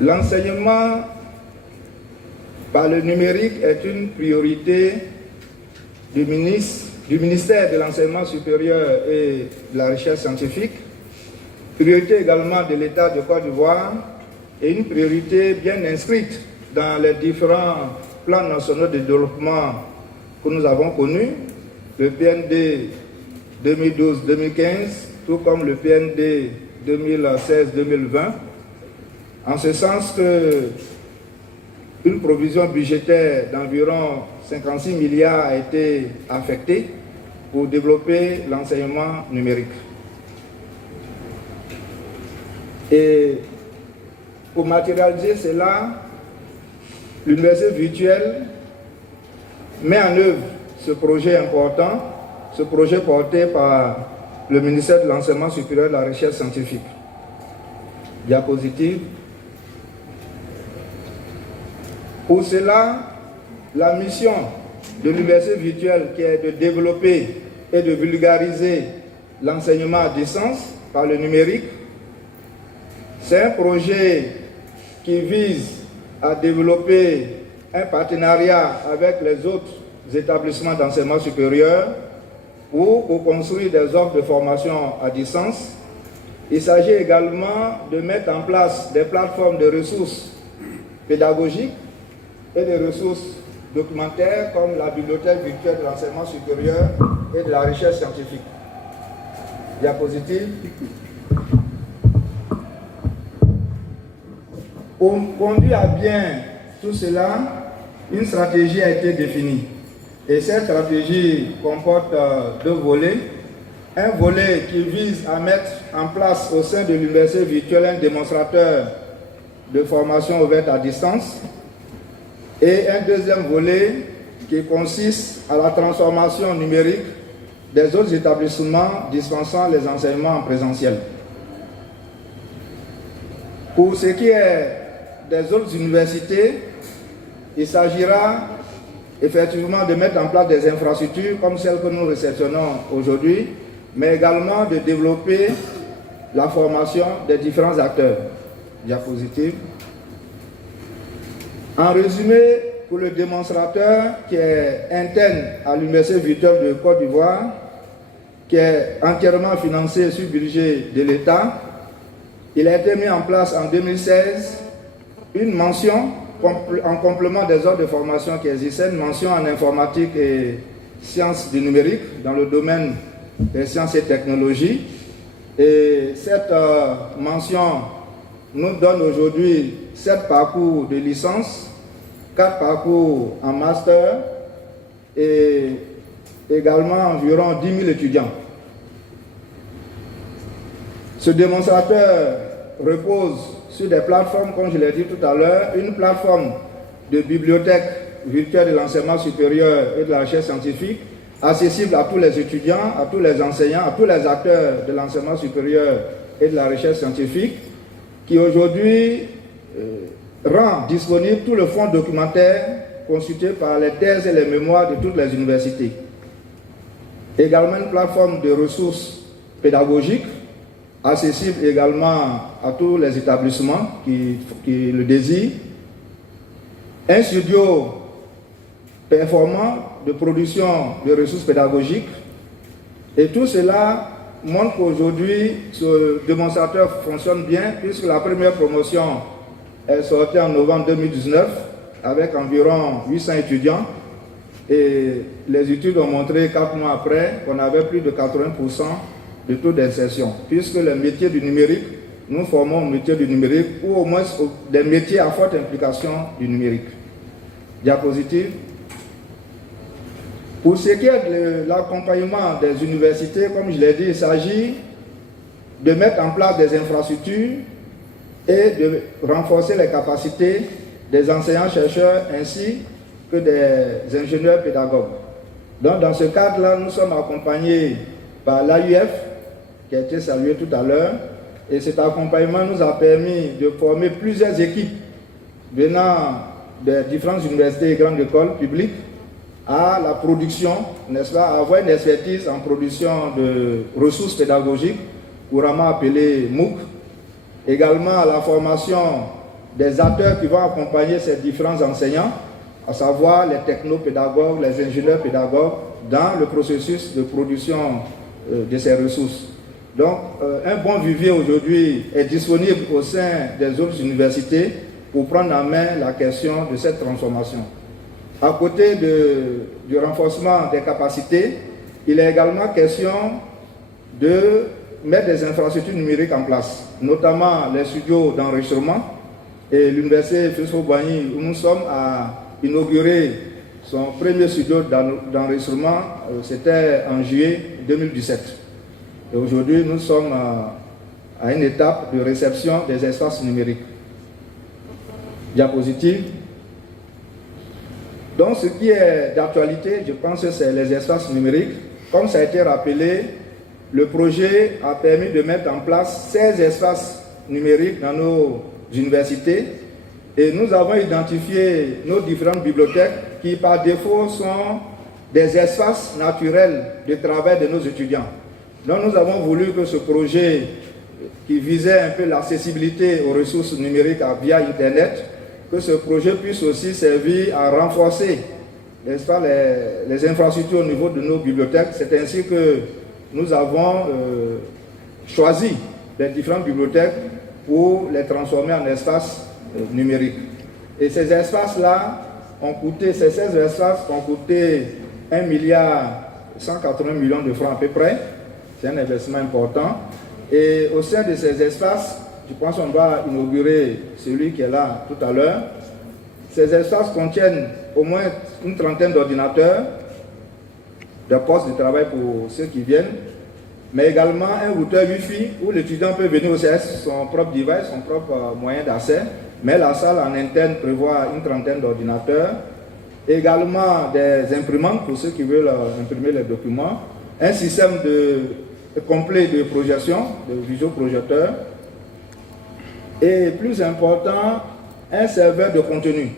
L'enseignement par le numérique est une priorité du ministère de l'Enseignement supérieur et de la Recherche scientifique, priorité également de l'État de Côte d'Ivoire et une priorité bien inscrite dans les différents plans nationaux de développement que nous avons connus, le PND 2012-2015, tout comme le PND 2016-2020, en ce sens qu'une provision budgétaire d'environ 56 milliards a été affectée pour développer l'enseignement numérique. Et pour matérialiser cela, l'université virtuelle met en œuvre ce projet important, ce projet porté par le ministère de l'Enseignement supérieur et de la Recherche scientifique. Diapositive. Pour cela, la mission de l'université virtuelle qui est de développer et de vulgariser l'enseignement à distance par le numérique, c'est un projet qui vise à développer un partenariat avec les autres établissements d'enseignement supérieur pour construire des offres de formation à distance. Il s'agit également de mettre en place des plateformes de ressources pédagogiques et des ressources documentaires comme la bibliothèque virtuelle de l'enseignement supérieur et de la recherche scientifique. Diapositive. Pour conduire à bien tout cela, une stratégie a été définie. Et cette stratégie comporte deux volets. Un volet qui vise à mettre en place au sein de l'université virtuelle un démonstrateur de formation ouverte à distance. Et un deuxième volet qui consiste à la transformation numérique des autres établissements dispensant les enseignements en présentiel. Pour ce qui est des autres universités, il s'agira effectivement de mettre en place des infrastructures comme celles que nous réceptionnons aujourd'hui, mais également de développer la formation des différents acteurs. Diapositive. En résumé, pour le démonstrateur qui est interne à l'Université virtuelle de Côte d'Ivoire, qui est entièrement financé sur le budget de l'État, il a été mis en place en 2016 une mention en complément des ordres de formation qui existaient, une mention en informatique et sciences du numérique dans le domaine des sciences et technologies. Et cette mention nous donne aujourd'hui 7 parcours de licence, 4 parcours en master et également environ 10 000 étudiants. Ce démonstrateur repose sur des plateformes, comme je l'ai dit tout à l'heure, une plateforme de bibliothèque virtuelle de l'enseignement supérieur et de la recherche scientifique, accessible à tous les étudiants, à tous les enseignants, à tous les acteurs de l'enseignement supérieur et de la recherche scientifique, qui aujourd'hui rend disponible tout le fonds documentaire constitué par les thèses et les mémoires de toutes les universités. Également une plateforme de ressources pédagogiques, accessible également à tous les établissements qui le désirent. Un studio performant de production de ressources pédagogiques. Et tout cela montre qu'aujourd'hui, ce démonstrateur fonctionne bien, puisque la première promotion est sortie en novembre 2019 avec environ 800 étudiants. Et les études ont montré 4 mois après qu'on avait plus de 80% de taux d'insertion, puisque les métiers du numérique, nous formons au métier du numérique ou au moins des métiers à forte implication du numérique. Diapositive. Pour ce qui est de l'accompagnement des universités, comme je l'ai dit, il s'agit de mettre en place des infrastructures et de renforcer les capacités des enseignants-chercheurs ainsi que des ingénieurs pédagogues. Donc dans ce cadre-là, nous sommes accompagnés par l'AUF, qui a été salué tout à l'heure, et cet accompagnement nous a permis de former plusieurs équipes venant des différentes universités et grandes écoles publiques à la production, n'est-ce pas, à avoir une expertise en production de ressources pédagogiques, couramment appelées MOOC, également à la formation des acteurs qui vont accompagner ces différents enseignants, à savoir les technopédagogues, les ingénieurs pédagogues, dans le processus de production de ces ressources. Donc, un bon vivier aujourd'hui est disponible au sein des autres universités pour prendre en main la question de cette transformation. À côté du renforcement des capacités, il est également question de mettre des infrastructures numériques en place, notamment les studios d'enregistrement. Et l'université Fils-Houphouët-Boigny, où nous sommes, a inauguré son premier studio d'enregistrement, c'était en juillet 2017. Et aujourd'hui, nous sommes à une étape de réception des espaces numériques. Diapositive. Donc, ce qui est d'actualité, je pense que c'est les espaces numériques. Comme ça a été rappelé, le projet a permis de mettre en place 16 espaces numériques dans nos universités et nous avons identifié nos différentes bibliothèques qui, par défaut, sont des espaces naturels de travail de nos étudiants. Donc, nous avons voulu que ce projet qui visait un peu l'accessibilité aux ressources numériques via Internet, que ce projet puisse aussi servir à renforcer, n'est-ce pas, les infrastructures au niveau de nos bibliothèques. C'est ainsi que nous avons choisi les différentes bibliothèques pour les transformer en espaces numériques. Et ces espaces-là ont coûté, ces 16 espaces ont coûté 1,180 milliard de francs à peu près. C'est un investissement important. Et au sein de ces espaces, je pense qu'on va inaugurer celui qui est là tout à l'heure. Ces espaces contiennent au moins une trentaine d'ordinateurs, de postes de travail pour ceux qui viennent, mais également un routeur Wi-Fi où l'étudiant peut venir au CS, son propre device, son propre moyen d'accès, mais la salle en interne prévoit une trentaine d'ordinateurs, également des imprimantes pour ceux qui veulent imprimer les documents, un système complet de projection, de visioprojecteur, et plus important, un serveur de contenu.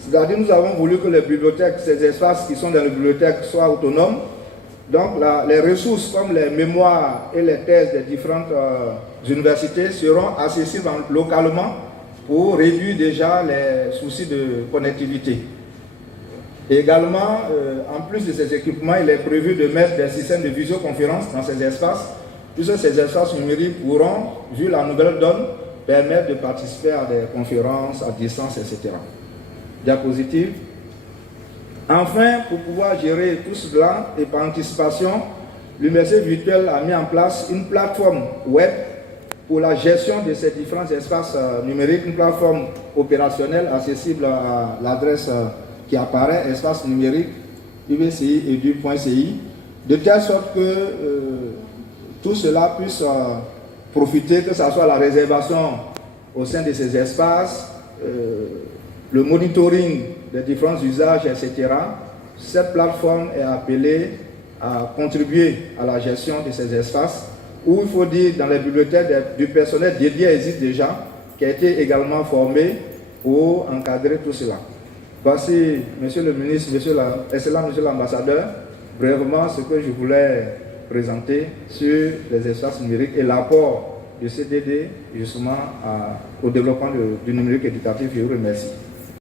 C'est-à-dire nous avons voulu que les bibliothèques, ces espaces qui sont dans les bibliothèques soient autonomes. Donc les ressources comme les mémoires et les thèses des différentes universités seront accessibles localement pour réduire déjà les soucis de connectivité. Et également, en plus de ces équipements, il est prévu de mettre des systèmes de visioconférence dans ces espaces, puisque ces espaces numériques pourront, vu la nouvelle donne, permettre de participer à des conférences à distance, etc. Diapositive. Enfin, pour pouvoir gérer tout cela et par anticipation, l'université virtuelle a mis en place une plateforme web pour la gestion de ces différents espaces numériques, une plateforme opérationnelle accessible à l'adresse qui apparaît, espace numérique uvci.edu.ci, de telle sorte que tout cela puisse profiter, que ce soit la réservation au sein de ces espaces, le monitoring des différents usages, etc. Cette plateforme est appelée à contribuer à la gestion de ces espaces, où il faut dire, dans les bibliothèques, du personnel dédié existe déjà, qui a été également formé pour encadrer tout cela. Voici, Monsieur le ministre, excellent Monsieur l'ambassadeur, brièvement ce que je voulais présenter sur les espaces numériques et l'apport du CDD justement au développement du numérique éducatif. Je vous remercie.